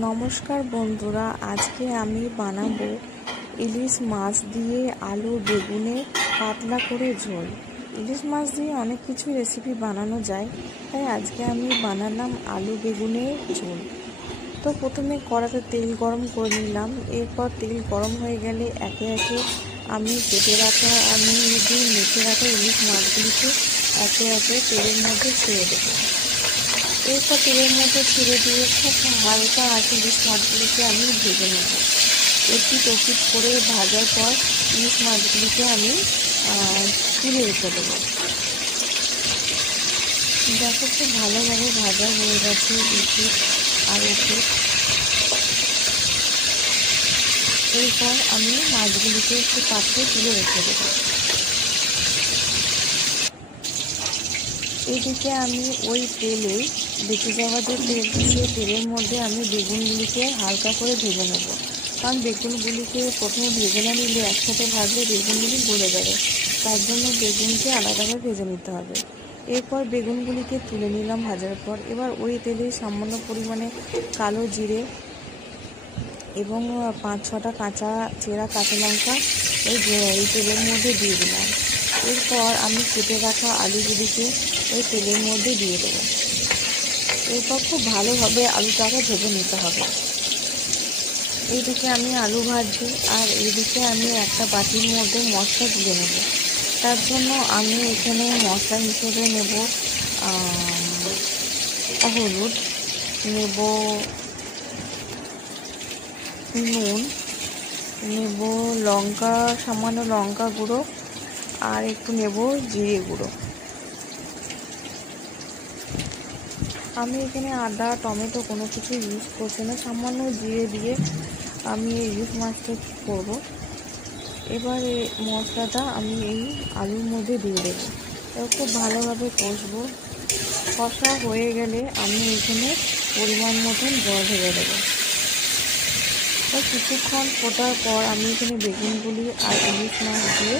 নমস্কার বন্ধুরা, আজকে আমি বানাবো ইলিশ মাছ দিয়ে আলু বেগুনে পাতলা করে ঝোল। ইলিশ মাছ দিয়ে অনেক কিছু রেসিপি বানানো যায়, তাই আজকে আমি বানালাম আলু বেগুনের ঝোল। তো প্রথমে কড়াতে তেল গরম করে নিলাম। এরপর তেল গরম হয়ে গেলে একে একে আমি মেখে রাখা ইলিশ মাছগুলিকে একে একে তেলের মধ্যে ছেড়ে দেবো। এরপর তেলের মধ্যে ছেড়ে দিয়ে খুব হালকা আছে ইলিশ মাছগুলিকে আমি ভেজে নেব। এপিট ওপিট করে ভাজার পর ইলিশ মাছগুলিকে আমি তুলে রেখে দেবো। দেখো খুব ভালোভাবে ভাজা হয়ে গেছে এপিট আর ওপিট। এরপর আমি মাছগুলিকে একটু পাত্রে তুলে রেখে দেবো। এদিকে আমি ওই তেলে বেঁচে যাওয়া যে তেল, সেই তেলের মধ্যে আমি বেগুনগুলিকে হালকা করে ভেজে নেব। কারণ বেগুনগুলিকে প্রথমে ভেজে না নিলে একসাথে ভাজলে বেগুনগুলি গলে যাবে, তার জন্য বেগুনকে আলাদাভাবে ভেজে নিতে হবে। এরপর বেগুনগুলিকে তুলে নিলাম ভাজার পর। এবার ওই তেলে সামান্য পরিমাণে কালো জিরে এবং 5-6টা চেরা কাঁচা লঙ্কা এই তেলের মধ্যে দিয়ে দিলাম। এরপর আমি কেটে রাখা আলুগুলিকে ওই তেলের মধ্যে দিয়ে দেবো। এরপর খুব ভালোভাবে আলুটাকে ভেজে নিতে হবে। এইদিকে আমি আলু ভাজছি আর এইদিকে আমি একটা বাটির মধ্যে মশলা তুলে নেব। তার জন্য আমি এখানে মশলা হিসেবে নেব হলুদ, নেব নুন, নেব সামান্য লঙ্কা গুঁড়ো আর একটু নেব জিরে গুঁড়ো। আমি এখানে আদা টমেটো কোনো কিছু ইউজ করছি না, সামান্য জিরে দিয়ে আমি এই ইলিশ মাছটা করব। এবার এই মশলাটা আমি এই আলুর মধ্যে দিয়ে দেবো। এবার খুব ভালোভাবে কষবো। কষা হয়ে গেলে আমি এখানে পরিমাণ মতন জল ঢেলে দেবো। কিছুক্ষণ ফোটার পর আমি এখানে বেগুনগুলি আর ইলিশ মাছ দিয়ে